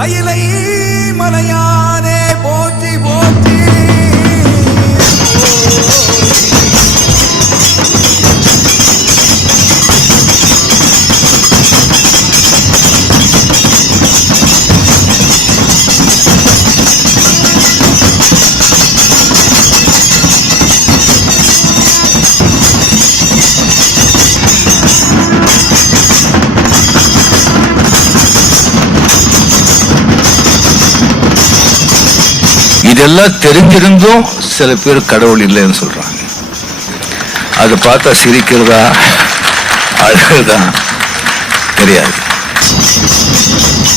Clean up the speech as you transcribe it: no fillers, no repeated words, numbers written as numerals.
கையிலை மலையானே போற்றி போற்றி. இதெல்லாம் தெரிஞ்சிருந்தும் சில பேர் கடவுள் இல்லைன்னு சொல்றாங்க. அதை பார்த்தா சிரிக்கிறதா அழுகிறதா தெரியாது.